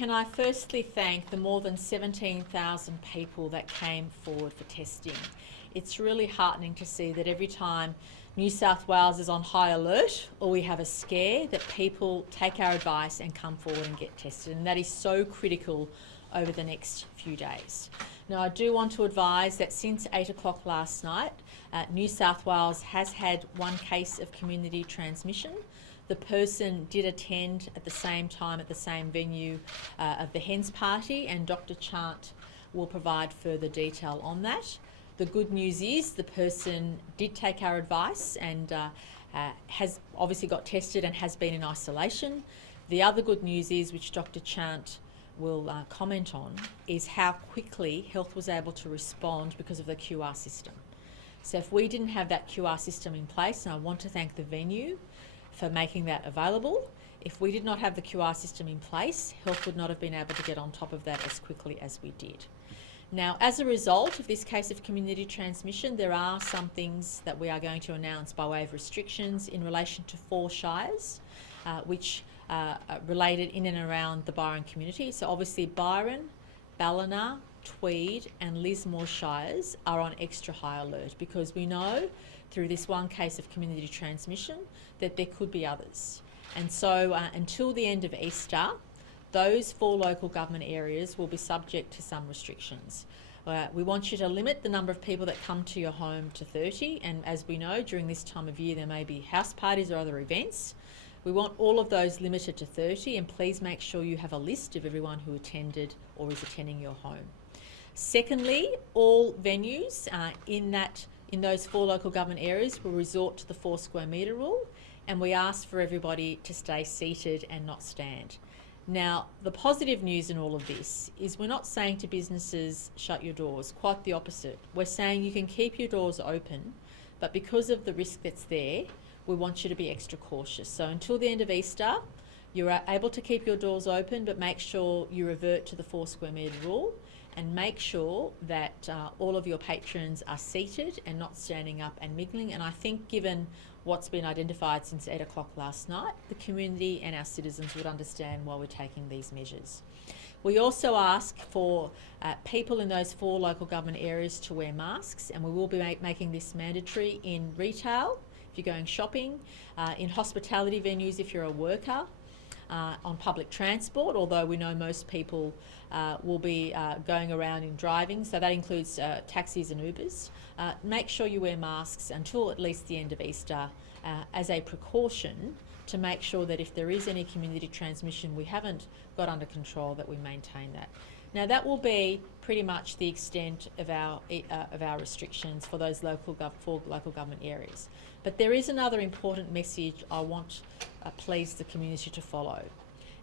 can I firstly thank the more than 17,000 people that came forward for testing. It's really heartening to see that every time New South Wales is on high alert or we have a scare, that people take our advice and come forward and get tested, and that is so critical over the next few days. Now, I do want to advise that since 8 o'clock last night, New South Wales has had one case of community transmission. The person did attend at the same time at the same venue of the Hens Party, and Dr. Chant will provide further detail on that. The good news is the person did take our advice and has obviously got tested and has been in isolation. The other good news is, which Dr. Chant will comment on, is how quickly health was able to respond because of the QR system. So if we didn't have that QR system in place, and I want to thank the venue for making that available, if we did not have the QR system in place, health would not have been able to get on top of that as quickly as we did. Now, as a result of this case of community transmission, there are some things that we are going to announce by way of restrictions in relation to 4 shires, which are related in and around the Byron community. So obviously Byron, Ballina, Tweed and Lismore shires are on extra high alert because we know through this one case of community transmission that there could be others. And so until the end of Easter, those 4 local government areas will be subject to some restrictions. We want you to limit the number of people that come to your home to 30, and as we know, during this time of year there may be house parties or other events. We want all of those limited to 30, and please make sure you have a list of everyone who attended or is attending your home. Secondly, all venues in those 4 local government areas will resort to the 4 square metre rule, and we ask for everybody to stay seated and not stand. Now, the positive news in all of this is we're not saying to businesses, shut your doors, quite the opposite. We're saying you can keep your doors open, but because of the risk that's there, we want you to be extra cautious. So until the end of Easter, you're able to keep your doors open, but make sure you revert to the 4 square metre rule, and make sure that all of your patrons are seated and not standing up and mingling. And I think given what's been identified since 8 o'clock last night, the community and our citizens would understand why we're taking these measures. We also ask for people in those 4 local government areas to wear masks, and we will be making this mandatory in retail, if you're going shopping, in hospitality venues if you're a worker, on public transport, although we know most people will be going around in driving, so that includes taxis and Ubers. Make sure you wear masks until at least the end of Easter as a precaution to make sure that if there is any community transmission we haven't got under control, that we maintain that. Now that will be pretty much the extent of our restrictions for those 4 local government areas. But there is another important message I want please the community to follow,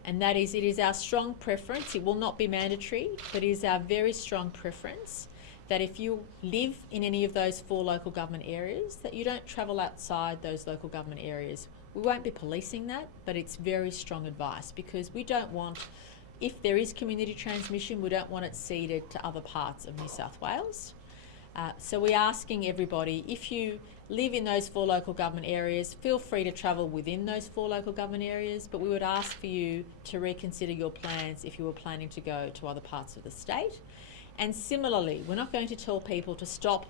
and that is it is our strong preference, it will not be mandatory, but it is our very strong preference that if you live in any of those 4 local government areas, that you don't travel outside those local government areas. We won't be policing that, but it's very strong advice because we don't want, if there is community transmission, we don't want it seeded to other parts of New South Wales. So we're asking everybody, if you live in those 4 local government areas, feel free to travel within those 4 local government areas, but we would ask for you to reconsider your plans if you were planning to go to other parts of the state. And similarly, we're not going to tell people to stop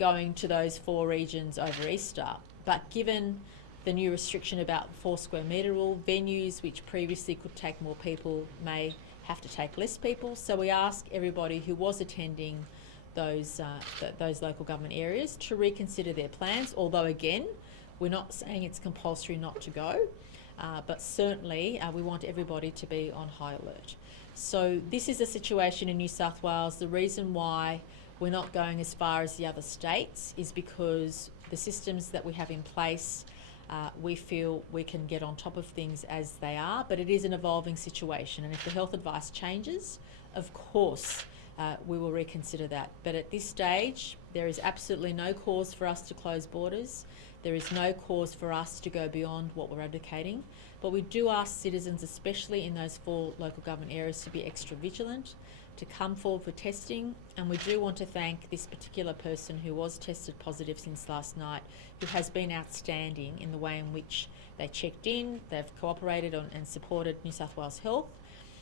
going to those 4 regions over Easter, but given the new restriction about the 4 square metre rule, venues which previously could take more people may have to take less people. So we ask everybody who was attending those local government areas to reconsider their plans, although again, we're not saying it's compulsory not to go, but certainly we want everybody to be on high alert. So this is the situation in New South Wales. The reason why we're not going as far as the other states is because the systems that we have in place, we feel we can get on top of things as they are, but it is an evolving situation, and if the health advice changes, of course we will reconsider that. But at this stage, there is absolutely no cause for us to close borders. There is no cause for us to go beyond what we're advocating. But we do ask citizens, especially in those 4 local government areas, to be extra vigilant, to come forward for testing. And we do want to thank this particular person who was tested positive since last night, who has been outstanding in the way in which they checked in, they've cooperated and supported New South Wales Health,